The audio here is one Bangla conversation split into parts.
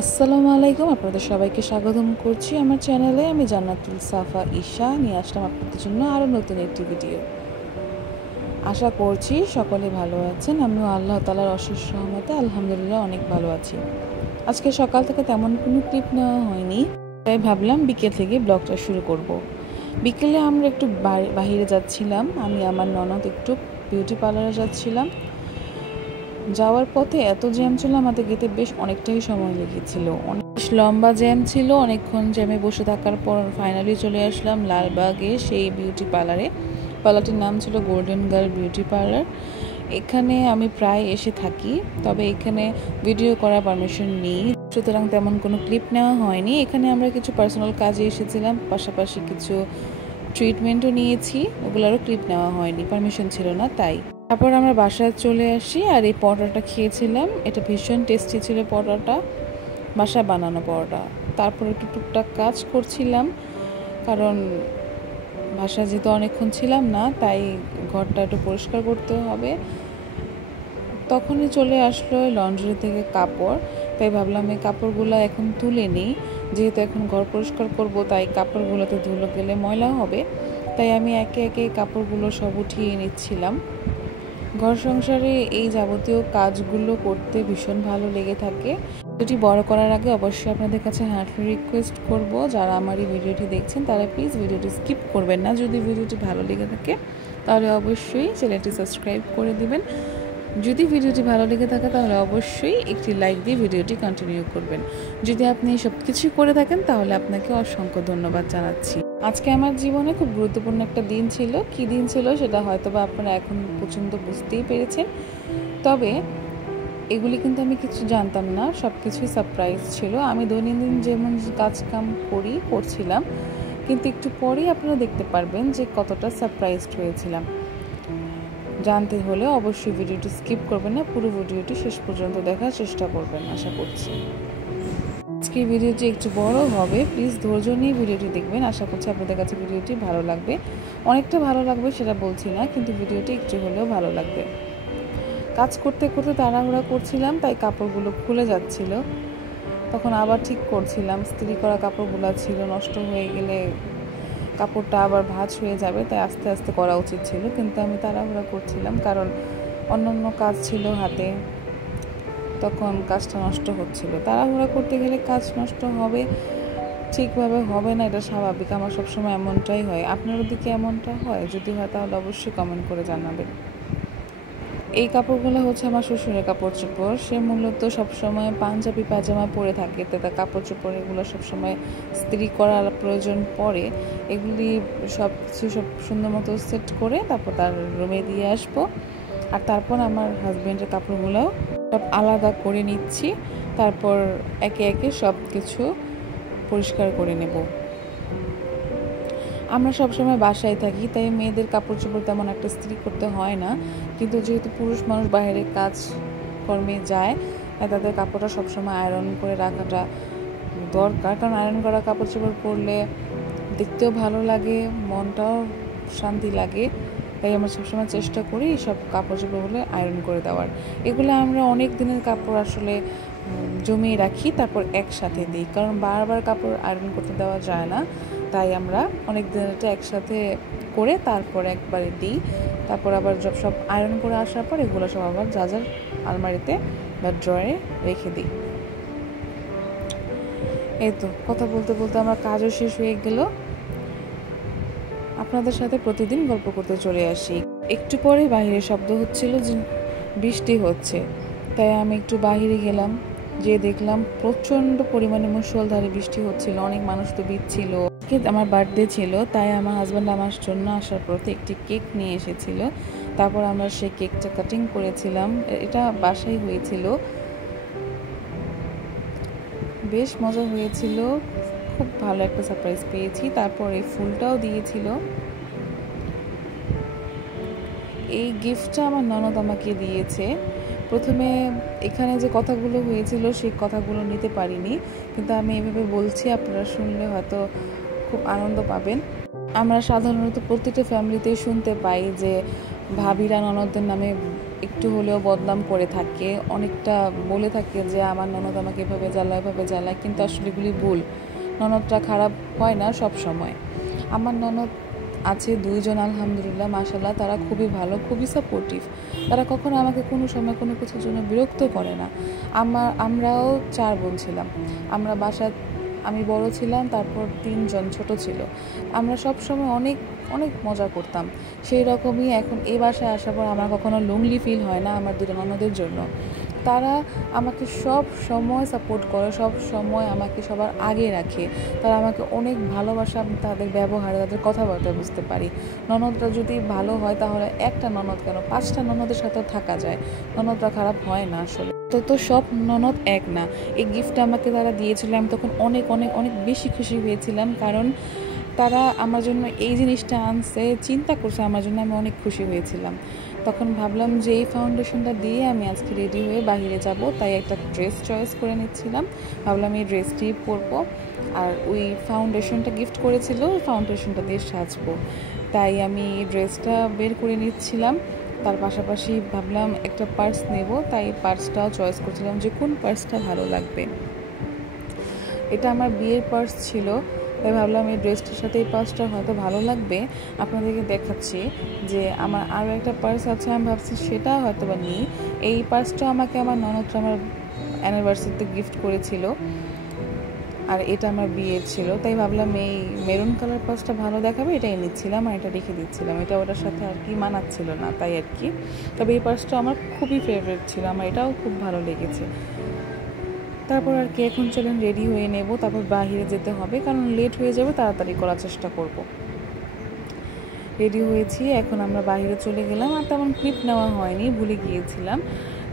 আসসালামু আলাইকুম, আপনাদের সবাইকে স্বাগতম করছি আমার চ্যানেলে। আমি জান্নাতুল সাফা ঈশা নিয়ে আসলাম আপনাদের জন্য আরও নতুন একটি ভিডিও। আশা করছি সকলে ভালো আছেন। আমিও আল্লাহ তাআলার অশেষ রহমতে আলহামদুলিল্লাহ অনেক ভালো আছি। আজকে সকাল থেকে তেমন কোনো ক্লিপ নেওয়া হয়নি, তাই ভাবলাম বিকেল থেকে ব্লগটা শুরু করব। বিকেলে আমরা একটু বাইরে যাচ্ছিলাম, আমি আমার ননদ একটু বিউটি পার্লারে যাচ্ছিলাম। যাওয়ার পথে এত জ্যাম ছিল, আমাদের যেতে বেশ অনেকটাই সময় লেগেছিল। বেশ লম্বা জ্যাম ছিল, অনেকক্ষণ জ্যামে বসে থাকার পর ফাইনালি চলে আসলাম লালবাগে সেই বিউটি পার্লারে। পার্লারটির নাম ছিল গোল্ডেন গার্ল বিউটি পার্লার। এখানে আমি প্রায় এসে থাকি, তবে এখানে ভিডিও করার পারমিশন নেই, সুতরাং তেমন কোনো ক্লিপ নেওয়া হয়নি। এখানে আমরা কিছু পার্সোনাল কাজে এসেছিলাম, পাশাপাশি কিছু ট্রিটমেন্টও নিয়েছি, ওগুলোরও ক্লিপ নেওয়া হয়নি, পারমিশন ছিল না তাই। তারপর আমরা বাসায় চলে আসি আর এই পরোটাটা খেয়েছিলাম। এটা ভীষণ টেস্টি ছিল পরোটাটা, বাসায় বানানো পরোটা। তারপর একটু টুকটাক কাজ করছিলাম, কারণ বাসায় যেহেতু অনেকক্ষণ ছিলাম না, তাই ঘরটা একটু পরিষ্কার করতে হবে। তখনই চলে আসলো লন্ড্রি থেকে কাপড়, তাই ভাবলাম এই কাপড়গুলো এখন তুলে নিই, যেহেতু এখন ঘর পরিষ্কার করব, তাই কাপড়গুলোতে ধুলো গেলে ময়লা হবে। তাই আমি একে একে কাপড়গুলো সব উঠিয়ে নিচ্ছিলাম। ঘর সংসারে এই যাবতীয় কাজগুলো করতে ভীষণ ভালো লেগে থাকে। ভিডিওটি বড় করার আগে অবশ্যই আপনাদের কাছে হার্টলি রিকোয়েস্ট করব, যারা আমার এই ভিডিওটি দেখছেন তারা প্লিজ ভিডিওটি স্কিপ করবেন না। যদি ভিডিওটি ভালো লেগে থাকে তাহলে অবশ্যই চ্যানেলটি সাবস্ক্রাইব করে দিবেন। যদি ভিডিওটি ভালো লেগে থাকে তাহলে অবশ্যই একটি লাইক দিয়ে ভিডিওটি কন্টিনিউ করবেন। যদি আপনি সব কিছুই করে থাকেন তাহলে আপনাকে অসংখ্য ধন্যবাদ জানাচ্ছি। আজকে আমার জীবনে খুব গুরুত্বপূর্ণ একটা দিন ছিল। কী দিন ছিল সেটা হয়তো বা আপনারা এখন পর্যন্ত বুঝতেই পেরেছেন, তবে এগুলি কিন্তু আমি কিছু জানতাম না, সব কিছুই সারপ্রাইজ ছিল। আমি দৈনন্দিন যেমন কাজকাম করছিলাম, কিন্তু একটু পরেই আপনারা দেখতে পারবেন যে কতটা সারপ্রাইজড হয়েছিলাম। জানতে হলে অবশ্যই ভিডিওটি স্কিপ করবেন না, পুরো ভিডিওটি শেষ পর্যন্ত দেখার চেষ্টা করবেন আশা করছি। আজকের ভিডিওটি একটু বড় হবে, প্লিজ ধৈর্য নিয়ে ভিডিওটি দেখবেন। আশা করছি আপনাদের কাছে ভিডিওটি ভালো লাগবে। অনেকটা ভালো লাগবে সেটা বলছি না, কিন্তু ভিডিওটি একটু হলেও ভালো লাগবে। কাজ করতে করতে তাড়াহুড়া করছিলাম, তাই কাপড়গুলো খুলে যাচ্ছিল। তখন আবার ঠিক করছিলাম, ইস্ত্রি করা কাপড়গুলো ছিল, নষ্ট হয়ে গেলে কাপড়টা আবার ভাঁজ হয়ে যাবে, তাই আস্তে আস্তে করা উচিত ছিল, কিন্তু আমি তাড়াহুড়া করছিলাম কারণ অন্যান্য কাজ ছিল হাতে, তখন কাজটা নষ্ট হচ্ছিল। তাড়াহুড়া করতে গেলে কাজ নষ্ট হবে, ঠিকভাবে হবে না, এটা স্বাভাবিক। আমার সবসময় এমনটাই হয়। আপনার দিকে এমনটা হয়? যদি হয় তাহলে অবশ্যই কমেন্ট করে জানাবেন। এই কাপড়গুলো হচ্ছে আমার শ্বশুরের কাপড় চোপড়। সে মূলত সবসময় পাঞ্জাবি পাজামা পরে থাকে, তো তার কাপড় চোপড় এগুলো সবসময় ইস্ত্রি করার প্রয়োজন পড়ে। এগুলি সব সুন্দর মতো সেট করে তারপর তার রুমে দিয়ে আসবো। আর তারপর আমার হাজব্যান্ডের কাপড়গুলো সব আলাদা করে নিচ্ছি, তারপর একে একে সব কিছু পরিষ্কার করে নেব। আমরা সবসময় বাসায় থাকি, তাই মেয়েদের কাপড় চোপড় তেমন একটা ইস্ত্রি করতে হয় না, কিন্তু যেহেতু পুরুষ মানুষ বাইরে কাজ কর্মে যায়, তাই তাদের কাপড়টা সবসময় আয়রন করে রাখাটা দরকার। কারণ আয়রন করা কাপড় চোপড় পরলে দেখতেও ভালো লাগে, মনটাও শান্তি লাগে। তাই আমরা সবসময় চেষ্টা করি সব কাপড় চোপড়গুলো আয়রন করে দেওয়ার। এগুলো আমরা অনেক দিনের কাপড় আসলে জমিয়ে রাখি, তারপর একসাথে দিই, কারণ বারবার কাপড় আয়রন করতে দেওয়া যায় না। তাই আমরা অনেক দিনটা একসাথে করে তারপর একবারে দিই, তারপর আবার সব আয়রন করে আসার পর এগুলো সব আবার যা যার আলমারিতে বা ড্রয়ে রেখে দিই। এই তো কথা বলতে বলতে আমার কাজও শেষ হয়ে গেল। আপনাদের সাথে প্রতিদিন গল্প করতে চলে আসি। একটু পরে বাহিরে শব্দ হচ্ছিল যে বৃষ্টি হচ্ছে, তাই আমি একটু বাহিরে গেলাম, যে দেখলাম প্রচণ্ড পরিমাণে মুষলধারে বৃষ্টি হচ্ছিল, অনেক মানুষ তো ভিজছিল। আমার বার্থডে ছিল, তাই আমার হাজব্যান্ড আমার জন্য আসার পথে একটি কেক নিয়ে এসেছিল। তারপর আমরা সেই কেকটা কাটিং করেছিলাম, এটা বাসায় হয়েছিল, বেশ মজা হয়েছিল, খুব ভালো একটা সারপ্রাইজ পেয়েছি। তারপর এই ফুলটাও দিয়েছিল। এই গিফটটা আমার ননদ আমাকে দিয়েছে। প্রথমে এখানে যে কথাগুলো হয়েছিল সেই কথাগুলো নিতে পারিনি, কিন্তু আমি এভাবে বলছি, আপনারা শুনলে হয়তো খুব আনন্দ পাবেন। আমরা সাধারণত প্রতিটা ফ্যামিলিতেই শুনতে পাই যে ভাবিরা ননদদের নামে একটু হলেও বদনাম করে থাকে, অনেকটা বলে থাকে যে আমার ননদ আমাকে এভাবে জ্বালায়, কিন্তু আসলে এগুলি ভুল। ননদটা খারাপ হয় না সব সময়। আমার ননদ আছে 2 জন, আলহামদুলিল্লাহ, মাশাআল্লাহ, তারা খুবই ভালো, খুবই সাপোর্টিভ। তারা কখনো আমাকে কোনো সময় কোনো কিছুর জন্য বিরক্ত করে না। আমরাও 4 বোন ছিলাম। আমরা বাসায়, আমি বড় ছিলাম, তারপর 3 জন ছোট ছিল। আমরা সব সময় অনেক অনেক মজা করতাম। সেই রকমই এখন এই বাসায় আসার পর আমার কখনো লোনলি ফিল হয় না আমার 2 ননদের জন্য। তারা আমাকে সব সময় সাপোর্ট করে, সব সময় আমাকে সবার আগে রাখে। তারা আমাকে অনেক ভালোবাসে, আমি তাদের ব্যবহারে, তাদের কথাবার্তায় বুঝতে পারি। ননদরা যদি ভালো হয় তাহলে একটা ননদ কেন 5টা ননদের সাথেও থাকা যায়। ননদরা খারাপ হয় না আসলে। তো সব ননদ এক না। এই গিফটটা আমাকে তারা দিয়েছিল, আমি তখন অনেক অনেক অনেক বেশি খুশি হয়েছিলাম, কারণ তারা আমার জন্য এই জিনিসটা আনছে, চিন্তা করছে আমার জন্য, আমি অনেক খুশি হয়েছিলাম। তখন ভাবলাম যে এই ফাউন্ডেশনটা দিয়ে আমি আজকে রেডি হয়ে বাইরে যাব, তাই একটা ড্রেস চয়েস করে নিচ্ছিলাম। ভাবলাম এই ড্রেসটি পরবো, আর ওই ফাউন্ডেশনটা গিফট করেছিল, ওই ফাউন্ডেশনটা দিয়ে সাজবো। তাই আমি ড্রেসটা বের করে নিচ্ছিলাম। তার পাশাপাশি ভাবলাম একটা পার্স নেব, তাই পার্সটাও চয়েস করছিলাম যে কোন পার্সটা ভালো লাগবে। এটা আমার বিয়ের পার্স ছিল, তাই ভাবলাম এই ড্রেসটার সাথে এই পার্সটা হয়তো ভালো লাগবে। আপনাদেরকে দেখাচ্ছি যে আমার আরও একটা পার্স আছে, আমি ভাবছি সেটা হয়তো বা নিই। এই পার্সটা আমাকে আমার ননদরা আমার অ্যানিভার্সারিতে গিফট করেছিল, আর এটা আমার বিয়ের ছিল, তাই ভাবলাম এই মেরুন কালার পার্সটা ভালো দেখাবে, এটাই নিচ্ছিলাম আর এটা রেখে দিচ্ছিলাম। এটা ওটার সাথে আর কি মানাচ্ছিল না, তাই আর কি। তবে এই পার্সটা আমার খুবই ফেভারিট ছিল, আমার এটাও খুব ভালো লেগেছে। তারপর আর কি এখন চলেন রেডি হয়ে নেব, তারপর বাহিরে যেতে হবে, কারণ লেট হয়ে যাবে, তাড়াতাড়ি করার চেষ্টা করব। রেডি হয়েছি, এখন আমরা বাইরে চলে গেলাম। আর তেমন ক্লিপ নেওয়া হয়নি, ভুলে গিয়েছিলাম।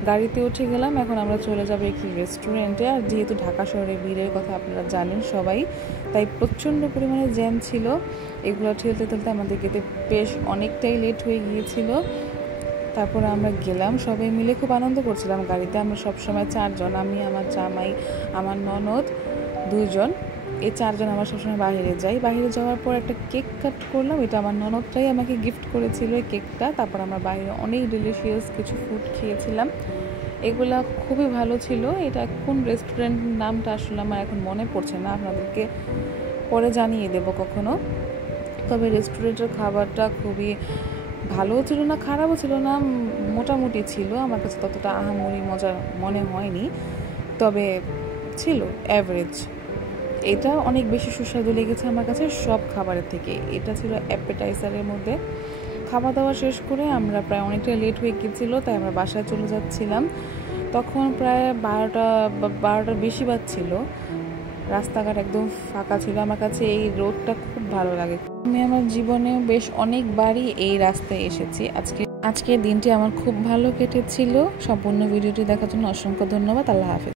গাড়িতে উঠে গেলাম, এখন আমরা চলে যাব একটি রেস্টুরেন্টে। আর যেহেতু ঢাকা শহরে ভিড়ের কথা আপনারা জানেন সবাই, তাই প্রচণ্ড পরিমাণে জ্যাম ছিল। এগুলো ঠেলতে ঠেলতে আমাদেরকে বেশ অনেকটাই লেট হয়ে গিয়েছিল। তারপরে আমরা গেলাম, সবাই মিলে খুব আনন্দ করছিলাম গাড়িতে। আমরা সবসময় 4 জন, আমি, আমার জামাই, আমার ননদ 2 জন, এই 4 জন আমরা সবসময় বাইরে যাই। বাইরে যাওয়ার পর একটা কেক কাট করলাম, এটা আমার ননদটাই আমাকে গিফট করেছিল এই কেকটা। তারপর আমরা বাইরে অনেক ডিলিশিয়াস কিছু ফুড খেয়েছিলাম, এগুলা খুবই ভালো ছিল। এটা কোন রেস্টুরেন্ট নামটা আসলে আমার এখন মনে পড়ছে না, আপনাদেরকে পরে জানিয়ে দেব কখনো। তবে রেস্টুরেন্টের খাবারটা খুবই ভালোও ছিল না, খারাপও ছিল না, মোটামুটি ছিল। আমার কাছে ততটা আহামরি মজা মনে হয়নি, তবে ছিল অ্যাভারেজ। এটা অনেক বেশি সুস্বাদু লেগেছে আমার কাছে সব খাবারের থেকে। এটা ছিল অ্যাপেটাইজারের মধ্যে। খাওয়া দাওয়া শেষ করে আমরা প্রায় অনেকটা লেট হয়ে গিয়েছিলো, তাই আমরা বাসায় চলে যাচ্ছিলাম। তখন প্রায় 12টার বেশি বাজছিল। রাস্তাঘাট একদম ফাঁকা ছিল। আমার কাছে এই রোডটা খুব ভালো লাগে। আমি আমার জীবনে বেশ অনেকবারই এই রাস্তায় এসেছি। আজকের দিনটি আমার খুব ভালো কেটেছিল। সম্পূর্ণ ভিডিওটি দেখার জন্য অসংখ্য ধন্যবাদ। আল্লাহ হাফেজ।